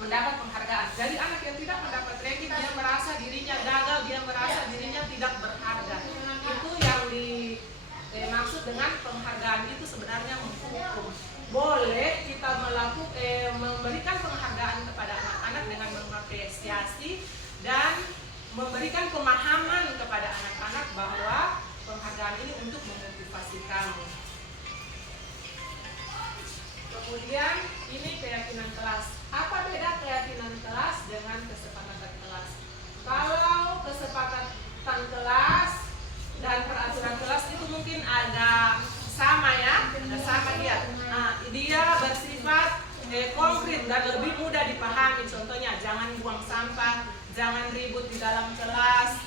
mendapat penghargaan. Jadi anak yang tidak mendapat ranking, dia merasa dirinya gagal, dia merasa dirinya tidak berharga. Itu yang dimaksud dengan penghargaan itu sebenarnya menghukum. Boleh kita memberikan penghargaan kepada anak-anak dengan mengapresiasi dan memberikan pemahaman kepada anak-anak bahwa penghargaan ini untuk memotivasi kamu. Kemudian ini keyakinan kelas. Apa beda keyakinan kelas dengan kesepakatan kelas? Kalau kesepakatan kelas dan peraturan kelas itu mungkin ada sama ya, ada sama dia. Nah, dia bersifat konkret dan lebih mudah dipahami. Contohnya jangan buang sampah, jangan ribut di dalam kelas,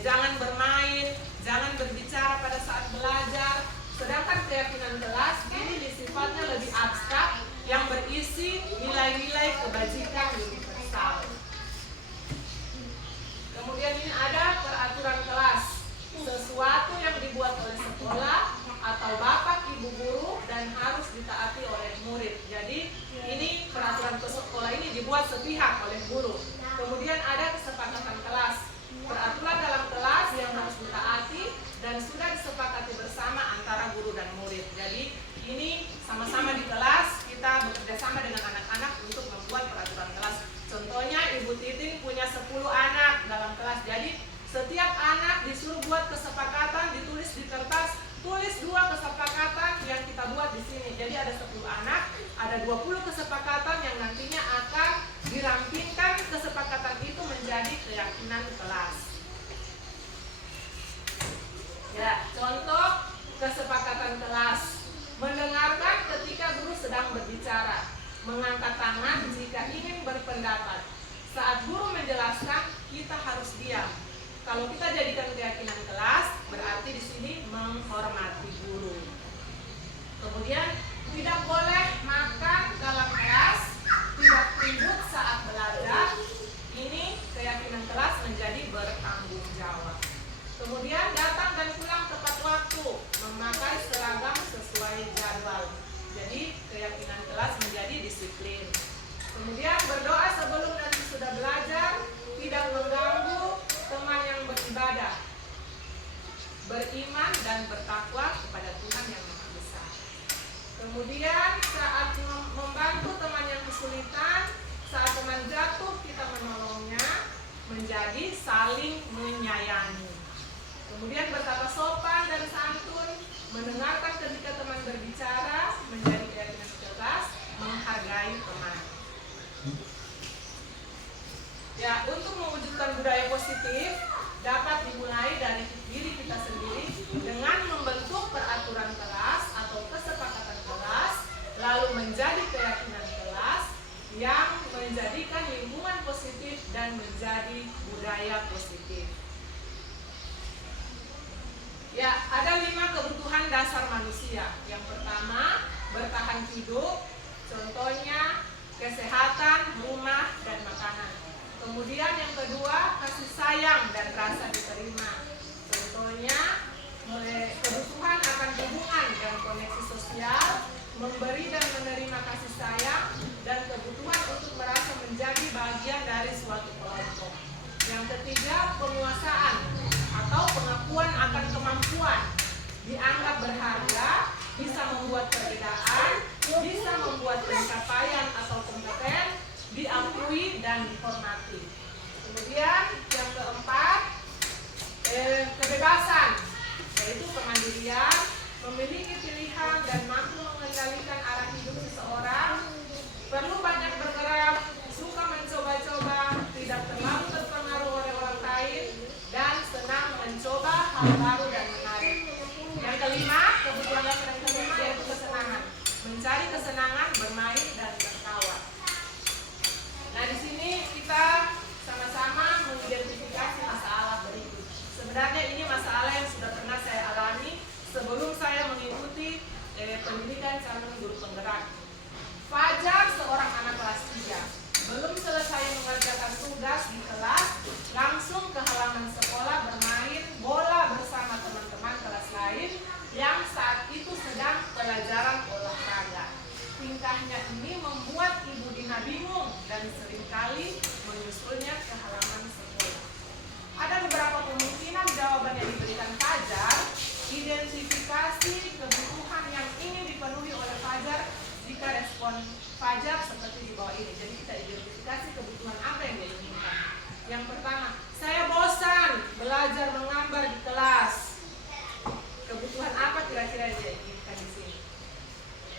jangan bermain, jangan berbicara pada saat belajar. Sedangkan keyakinan kelas ini sifatnya lebih abstrak yang berisi nilai-nilai kebajikan universal. Kemudian ini ada peraturan kelas, sesuatu yang dibuat oleh sekolah atau bapak ibu guru dan harus ditaati oleh murid. Jadi ini peraturan sekolah ini dibuat sepihak oleh guru. Kemudian ada kesepakatan kelas, peraturan dalam kelas yang harus ditaati dan sudah disepakati bersama antara guru dan murid. Jadi ini sama-sama di kelas kita bekerja sama dengan anak-anak untuk membuat peraturan kelas. Contohnya Ibu Titin punya 10 anak dalam kelas. Jadi setiap anak disuruh buat kesepakatan, ditulis di kertas, tulis 2 kesepakatan yang kita buat di sini. Jadi ada 10 anak, ada 20 20 kesepakatan yang nantinya akan dirampingkan kesepakatan itu menjadi keyakinan kelas. Ya, contoh kesepakatan kelas. Mendengarkan ketika guru sedang berbicara. Mengangkat tangan jika ingin berpendapat. Saat guru menjelaskan, kita harus diam. Kalau kita jadikan keyakinan kelas, berarti di sini menghormati guru. Kemudian tidak boleh makan dalam kelas, tidak ribut saat belajar. Ini keyakinan kelas menjadi bertanggung jawab. Kemudian datang dan pulang tepat waktu, memakai seragam sesuai jadwal. Jadi keyakinan kelas menjadi disiplin. Kemudian berdoa sebelum dan sudah belajar, tidak mengganggu teman yang beribadah. Beriman dan bertakwa kepada Tuhan yang Maha Besar. Kemudian saat membantu teman yang kesulitan, saat teman jatuh kita menolongnya, menjadi saling menyayangi. Kemudian berkata sopan dan santun, mendengarkan ketika teman berbicara, menjadi keyakinan kelas, menghargai teman. Ya, untuk mewujudkan budaya positif dapat dimulai dari diri kita sendiri dengan membentuk peraturan kelas atau kesepakatan kelas, lalu menjadi keyakinan kelas yang menjadikan lingkungan positif dan menjadi budaya positif. Ya, ada 5 kebutuhan dasar manusia. Yang pertama, bertahan hidup, contohnya kesehatan, rumah, dan makanan. Kemudian yang kedua, kasih sayang dan rasa diterima. Contohnya, kebutuhan akan hubungan dan koneksi sosial, memberi dan menerima kasih sayang, dan kebutuhan untuk merasa menjadi bagian dari suatu kelompok. Yang ketiga, penguasaan atau pengakuan akan kemampuan, dianggap berharga, bisa membuat perbedaan, bisa membuat pencapaian atau kompeten, diakui dan dihormati. Kemudian yang keempat, kebebasan, yaitu kemandirian, memiliki pilihan dan mampu mengendalikan arah hidup seseorang, perlu banyak bergerak, suka mencoba-coba, tidak terlalu terpengaruh oleh orang lain, dan senang mencoba hal baru dan menarik. Yang kelima, kebutuhan dasar yang kelima yaitu kesenangan, mencari kesenangan, bermain dan tertawa. Nah, di sini kita sama-sama mengidentifikasi masalah berikut. Sebenarnya ini masalah yang sudah pernah saya alami sebelum saya mengikuti pendidikan calon guru penggerak. Fajar seorang anak kelas 3, belum selesai mengerjakan tugas di kelas, langsung ke halaman sekolah bermain bola bersama teman-teman kelas lain yang saat itu sedang pelajaran olahraga. Tingkahnya ini membuat Ibu Dina bingung dan seringkali menyusulnya ke halaman sekolah. Ada beberapa kemungkinan jawaban yang diberikan Fajar, identifikasi kebutuhan yang ingin dipenuhi oleh Fajar jika respon Fajar seperti di bawah ini. Jadi kita identifikasi kebutuhan apa yang dia inginkan. Yang pertama, saya bosan belajar menggambar di kelas. Kebutuhan apa kira-kira yang dia inginkan di sini?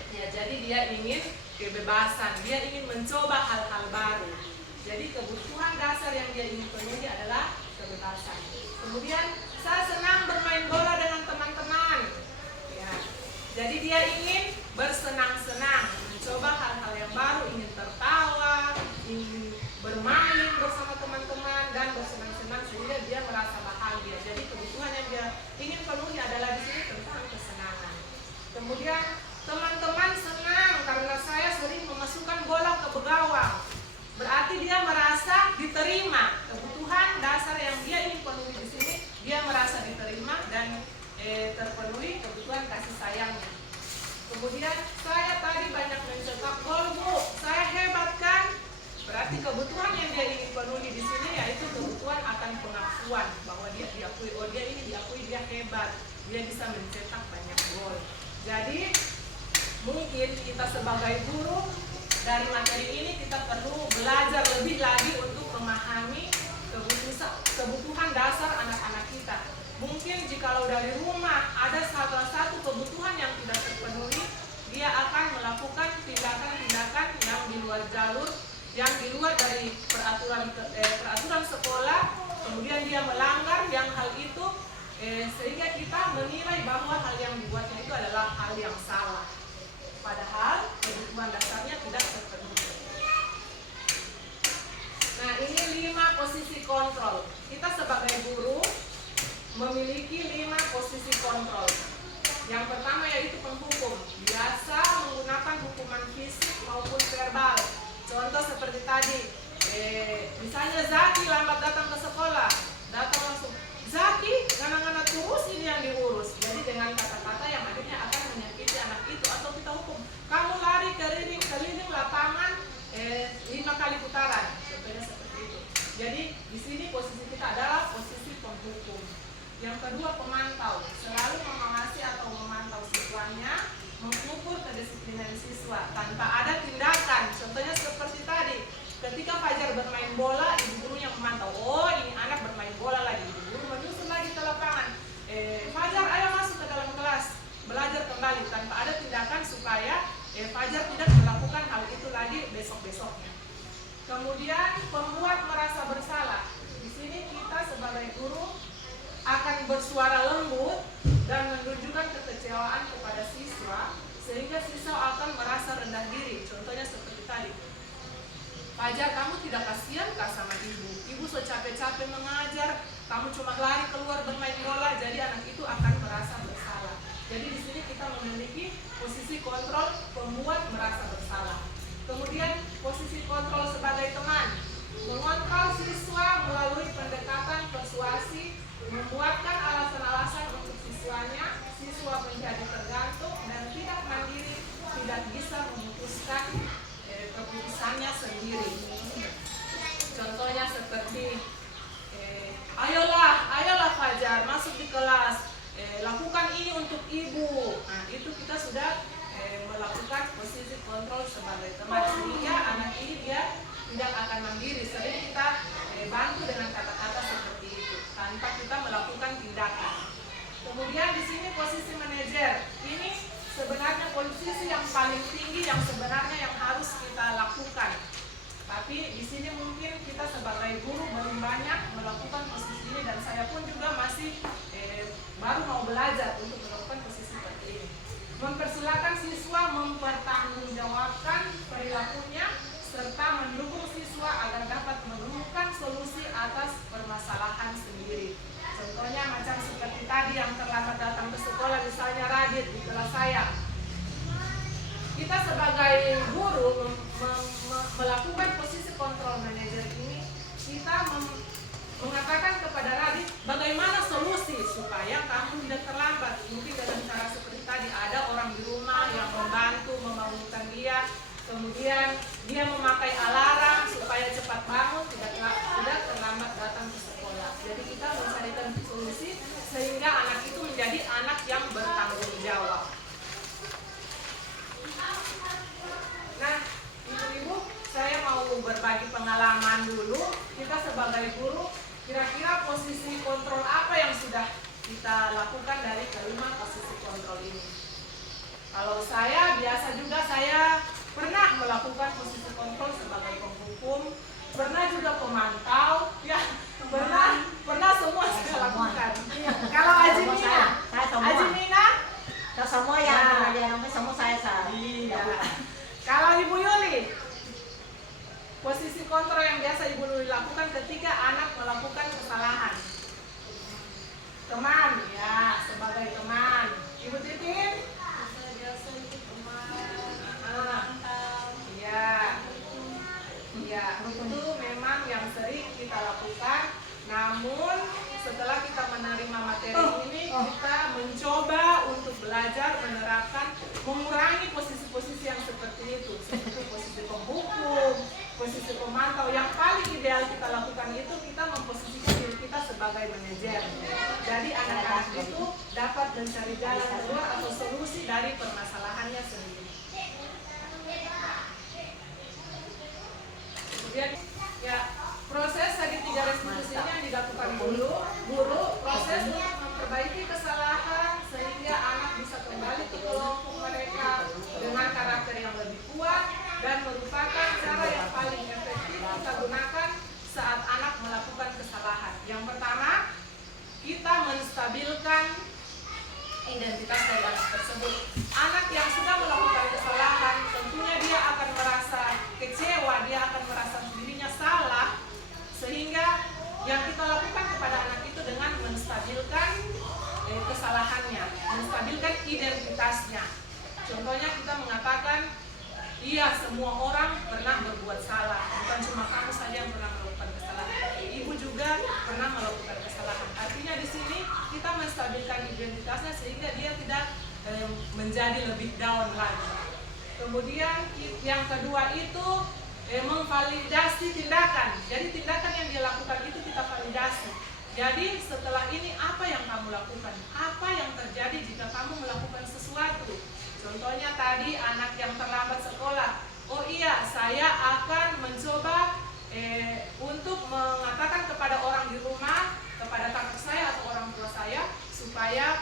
Ya, jadi dia ingin kebebasan, dia ingin mencoba hal-hal baru. Jadi kebutuhan dasar yang dia ingin penuhi adalah kebebasan. Kemudian, saya senang bermain bola dengan teman-teman. Ya, jadi dia ingin bersenang-senang, mencoba hal-hal yang baru, ingin tertawa, ingin bermain bersama teman-teman dan bersenang-senang sehingga dia merasa bahagia. Jadi kebutuhan yang dia ingin penuhi adalah di sini tentang kesenangan. Kemudian teman-teman senang karena saya sering memasukkan bola ke begawang. Berarti dia merasa diterima. Kebutuhan dasar yang dia ingin penuhi di sini, dia merasa diterima dan terpenuhi kebutuhan kasih sayangnya. Kemudian saya tadi banyak mencetak gol, Bu. Saya hebat kan? Berarti kebutuhan yang dia ingin penuhi di sini yaitu kebutuhan akan pengakuan bahwa dia diakui, oh dia ini diakui, dia hebat, dia bisa mencetak banyak gol. Jadi mungkin kita sebagai guru dari materi ini kita perlu belajar lebih lagi untuk memahami kebutuhan dasar anak-anak kita. Mungkin jikalau dari rumah ada salah satu kebutuhan yang tidak terpenuhi, dia akan melakukan tindakan-tindakan yang di luar jalur, yang di luar dari peraturan sekolah, kemudian dia melanggar yang hal itu, sehingga kita menilai bahwa hal yang dibuatnya itu adalah hal yang salah. Padahal kebutuhan dasarnya tidak terpenuhi. Nah, ini 5 posisi kontrol. Kita sebagai guru memiliki 5 posisi kontrol. Yang pertama yaitu penghukum. Biasa menggunakan hukuman fisik maupun verbal. Contoh seperti tadi, misalnya Zaki lambat datang ke sekolah, datang langsung, Zaki, ngana-ngana terus ini yang diurus. Jadi dengan kata-kata yang akhirnya akan menyakiti anak itu, atau kita hukum, kamu lari keliling lapangan 5 kali putaran. Contohnya seperti itu. Jadi di sini posisi kita adalah posisi penghukum. Yang kedua, pemantau. Selalu mengawasi atau memantau siswanya, mengukur kedisiplinan siswa tanpa ada tindakan. Contohnya seperti tadi, ketika Fajar bermain bola, ibu gurunya memantau. Oh, ini anak bermain bola lagi. Ibu guru menyusun lagi ke lapangan. Fajar, ayo masuk ke dalam kelas, belajar kembali, tanpa ada tindakan supaya Fajar tidak melakukan hal itu lagi besok-besoknya. Kemudian pembuat merasa bersalah. Di sini kita sebagai guru akan bersuara lembut dan menunjukkan kekecewaan kepada siswa, sehingga siswa akan merasa rendah diri. Contohnya seperti tadi, Fajar, kamu tidak kasihan kah sama ibu? Ibu so capek-capek mengajar, kamu cuma lari keluar bermain bola, jadi anak itu akan merasa bersalah. Jadi di sini kita memiliki posisi kontrol pembuat merasa bersalah. Kemudian posisi kontrol sebagai teman, mengontrol siswa melalui pendekatan persuasi, membuatkan alasan-alasan untuk siswanya, siswa menjadi tergantung dan tidak mandiri, tidak bisa memutuskan keputusannya sendiri. Contohnya seperti, ayolah Fajar, masuk di kelas, lakukan ini untuk ibu. Nah, itu kita sudah melakukan posisi kontrol sebagai teman, sehingga anak ini dia tidak akan mandiri. Sering kita bantu dengan kata-kata seperti itu tanpa kita melakukan tindakan. Kemudian di sini posisi manajer. Ini sebenarnya posisi yang paling tinggi yang sebenarnya yang harus kita lakukan. Tapi di sini mungkin kita sebagai guru belum banyak melakukan posisi ini, dan saya pun juga masih baru mau belajar untuk melakukan posisi seperti ini. Mempersilahkan siswa mempertanggungjawabkan perilakunya serta mendukung siswa agar dapat menemukan solusi atas permasalahan sendiri. Contohnya macam seperti tadi yang terlambat datang ke sekolah, misalnya Radit di kelas saya. Kita sebagai guru melakukan posisi kontrol manajer ini, kita mengatakan kepada Radit bagaimana solusi supaya kamu tidak terlambat. Mungkin dengan cara seperti tadi, ada orang di rumah yang membantu membangunkan dia, kemudian dia memakai alarm supaya cepat bangun, tidak terlambat datang ke sekolah. Jadi kita mencarikan solusi sehingga anak itu menjadi anak yang bertanggung jawab. Nah, ibu-ibu, saya mau berbagi pengalaman dulu. Kita sebagai guru, kira-kira posisi kontrol apa yang sudah kita lakukan dari kelima posisi kontrol ini? Kalau saya, biasa juga saya pernah melakukan posisi kontrol sebagai penghukum, pernah juga pemantau, ya pernah semua saya lakukan. Kalau Aji Mina, Saya semua yang semua saya iya. Kalau Ibu Yuli, posisi kontrol yang biasa Ibu Yuli lakukan ketika anak melakukan kesalahan. Teman, ya, sebagai teman. Ibu Titin? Biasa itu teman, Iya. Iya, itu memang yang sering kita lakukan. Namun setelah kita menerima materi ini, kita mencoba untuk belajar menerapkan, mengurangi posisi-posisi yang seperti itu, seperti posisi penghukum, posisi pemantau. Yang paling ideal kita lakukan itu kita memposisikan diri kita sebagai manajer. Jadi anak-anak itu dapat mencari jalan keluar atau solusi dari permasalahannya sendiri. Kemudian ya, proses segitiga restitusi ini yang dilakukan guru proses untuk memperbaiki kesalahan sehingga anak bisa kembali ke kelompok mereka menstabilkan identitas dari anak tersebut. Anak yang sudah melakukan kesalahan, tentunya dia akan merasa kecewa, dia akan merasa dirinya salah, sehingga yang kita lakukan kepada anak itu dengan menstabilkan kesalahannya, menstabilkan identitasnya. Contohnya kita mengatakan, iya, semua orang pernah berbuat salah, bukan cuma kamu saja yang pernah melakukan kesalahan. Ibu juga pernah melakukan kesalahan. Artinya di sini kita menstabilkan identitasnya sehingga dia tidak menjadi lebih down lagi. Kemudian yang kedua itu memvalidasi tindakan. Jadi tindakan yang dia lakukan itu kita validasi. Jadi setelah ini apa yang kamu lakukan? Apa yang terjadi jika kamu melakukan sesuatu? Contohnya tadi anak yang terlambat sekolah. Oh iya, saya akan mencoba untuk mengatakan kepada orang di rumah, kepada kakak saya atau orang tua saya, supaya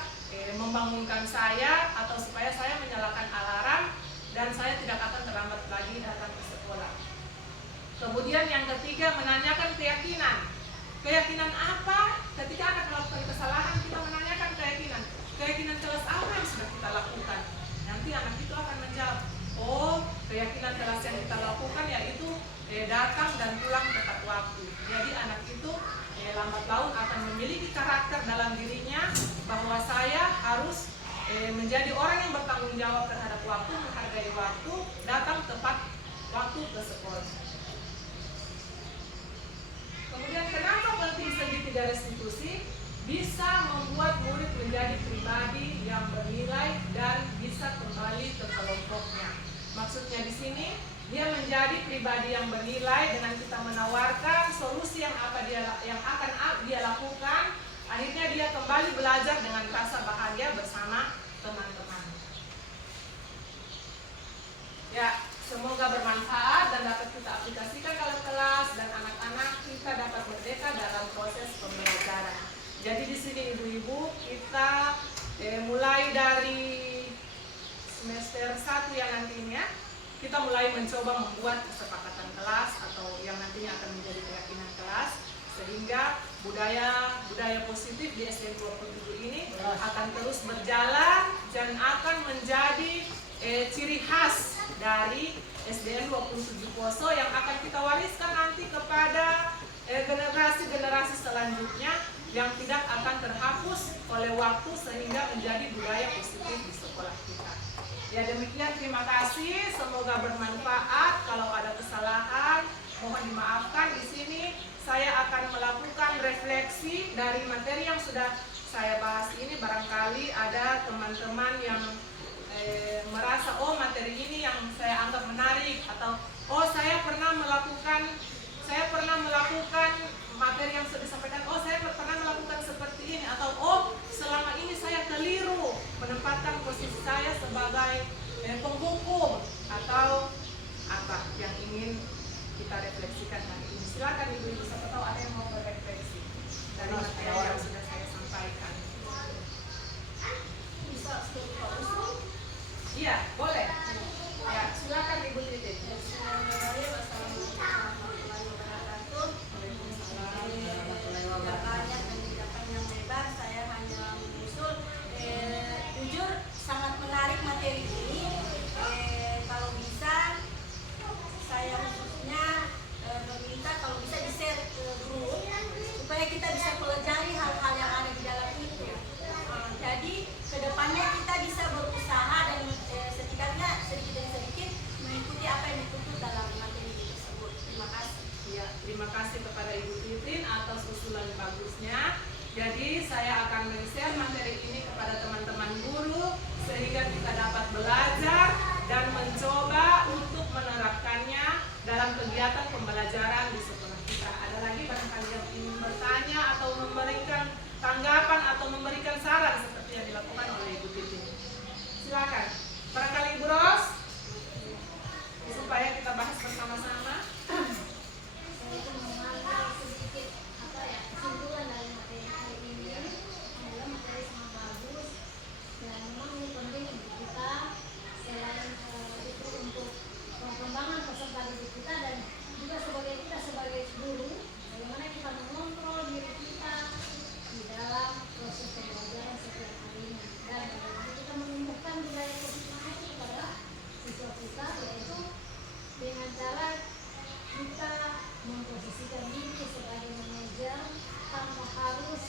membangunkan saya atau supaya saya menyalakan alarm dan saya tidak akan terlambat lagi datang ke sekolah. Kemudian yang ketiga, menanyakan keyakinan. Keyakinan apa? Ketika anak melakukan kesalahan, kita menanyakan keyakinan. Keyakinan kelas apa yang sudah kita lakukan? Nanti anak itu akan menjawab, oh, keyakinan kelas yang kita lakukan yaitu datang dan pulang tepat waktu. Jadi anak itu lambat laun akan memiliki karakter dalam dirinya bahwa saya harus menjadi orang yang bertanggung jawab terhadap waktu, menghargai waktu, datang tepat waktu ke sekolah. Kemudian kenapa penting segitiga restitusi? Bisa membuat murid menjadi pribadi yang bernilai dan bisa kembali ke kelompoknya. Maksudnya di sini dia menjadi pribadi yang bernilai dengan kita menawarkan solusi yang akan dia lakukan. Akhirnya dia kembali belajar dengan rasa bahagia bersama teman-teman. Ya, semoga bermanfaat dan dapat kita aplikasikan dalam kelas dan anak-anak kita dapat merdeka dalam proses pembelajaran. Jadi di sini ibu-ibu kita mulai dari semester 1 yang nantinya kita mulai mencoba membuat kesepakatan kelas atau yang nantinya akan menjadi keyakinan kelas, sehingga budaya positif di SDN 27 ini akan terus berjalan dan akan menjadi ciri khas dari SDN 27 Poso yang akan kita wariskan nanti kepada generasi-generasi selanjutnya yang tidak akan terhapus oleh waktu sehingga menjadi budaya positif di sekolah kita. Ya demikian, terima kasih, semoga bermanfaat. Kalau ada kesalahan mohon dimaafkan. Di sini saya akan melakukan refleksi dari materi yang sudah saya bahas ini. Barangkali ada teman-teman yang merasa oh materi ini yang saya anggap menarik, atau oh saya pernah melakukan materi yang sudah disampaikan, oh saya pernah melakukan seperti ini, atau oh selama ini saya keliru menempatkan posisi saya sebagai penghukum, atau apa yang ingin kita refleksikan hari ini. Silakan ibu-ibu, siapa tahu ada yang mau berefleksi dari materi yang sudah saya sampaikan. Bisa Pak Usul? Iya, boleh. Ya, silakan Ibu Titin. Banyak pendidikan yang lebar, saya hanya mengusul. Jujur sangat menarik materi ini. Kalau bisa, saya khususnya meminta kalau bisa di-share ke grup supaya kita bisa pelajari hal-hal yang ada di dalam itu. Jadi kedepannya kita bisa berusaha dan setidaknya sedikit demi sedikit mengikuti apa yang dituntut dalam materi tersebut. Terima kasih. Ya, terima kasih kepada Ibu Titin atas usulan bagusnya. Jadi saya akan men-share materi ini kepada teman-teman guru sehingga kita dapat belajar dan mencoba untuk menerapkannya dalam kegiatan pembelajaran di sekolah kita. Ada lagi barangkali yang ingin bertanya atau memberikan tanggapan atau memberikan saran seperti yang dilakukan oleh Ibu Titin. Silakan. Barangkali Ibu Ros, supaya kita bahas bersama-sama. Saya itu mengambil sedikit kesimpulan dari materi hari ini adalah materi sangat bagus dan memang ini penting untuk kita kita memposisikan diri sebagai manajer tanpa harus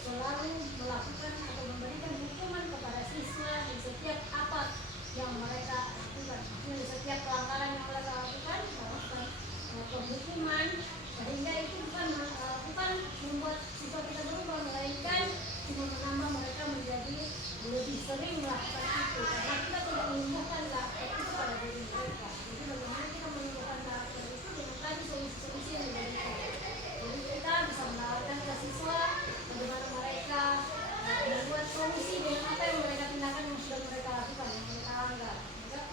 selalu melakukan atau memberikan hukuman kepada siswa di setiap apa yang mereka lakukan. Di setiap pelanggaran yang mereka lakukan, melakukan penghukuman, sehingga itu bukan membuat siswa kita berubah, melainkan cuma menambah mereka menjadi lebih sering melakukan itu, karena kita tidak menumbuhkan karakter itu pada diri mereka. Jadi bagaimana kita menumbuhkan karakter itu dengan tadi solusi-solusi yang diberikan. Jadi kita bisa menawarkan ke siswa bagaimana mereka membuat solusi dengan apa yang mereka tindakan yang sudah mereka lakukan, yang mereka anggap.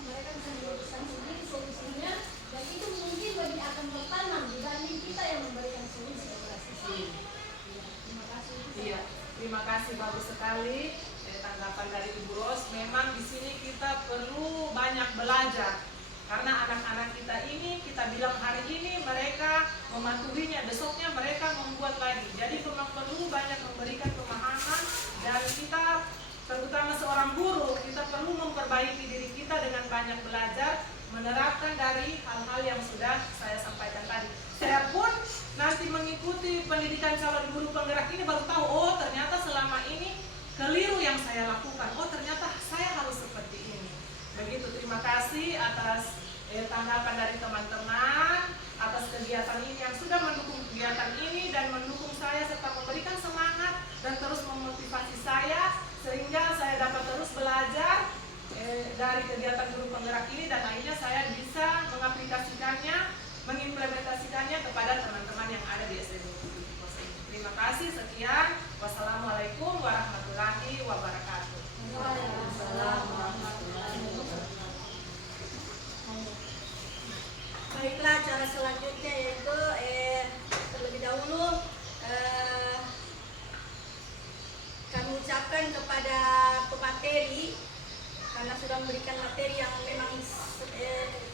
Mereka bisa menuliskan sendiri solusinya, dan itu mungkin lebih akan bertanam dibanding kita yang memberikan solusi kepada siswa. Terima kasih. Iya, terima kasih, bagus sekali tanggapan dari Ibu Ros. Memang di sini kita perlu banyak belajar karena anak-anak kita ini kita bilang hari ini mereka mematuhinya, besoknya mereka membuat lagi. Jadi memang perlu banyak memberikan pemahaman, dan kita terutama seorang guru kita perlu memperbaiki diri kita dengan banyak belajar, menerapkan dari hal-hal yang sudah saya sampaikan tadi. Saya pun nanti mengikuti pendidikan calon guru penggerak ini baru tahu, oh ternyata selama ini keliru yang saya lakukan, oh ternyata saya harus seperti ini. Begitu, terima kasih atas tanggapan dari teman-teman, atas kegiatan ini yang sudah mendukung kegiatan ini dan mendukung saya serta memberikan semangat dan terus memotivasi saya sehingga saya dapat terus belajar dari kegiatan guru penggerak ini, dan akhirnya saya bisa mengaplikasikannya, mengimplementasikannya kepada teman-teman yang ada di SD Negeri Pos ini. Terima kasih, sekian. Wassalamualaikum warahmatullahi wabarakatuh. Waalaikumsalam warahmatullahi wabarakatuh. Baiklah, cara selanjutnya yaitu terlebih dahulu kami ucapkan kepada pemateri karena sudah memberikan materi yang memang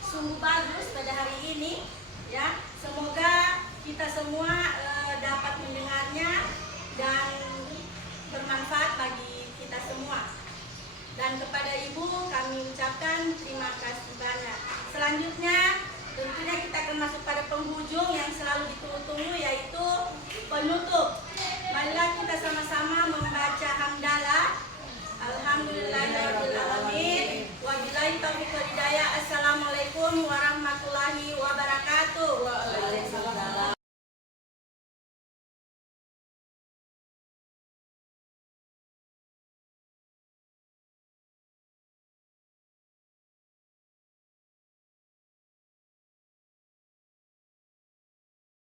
sungguh bagus pada hari ini, ya. Semoga kita semua dapat mendengarnya dan bermanfaat bagi kita semua. Dan kepada Ibu kami ucapkan terima kasih banyak. Selanjutnya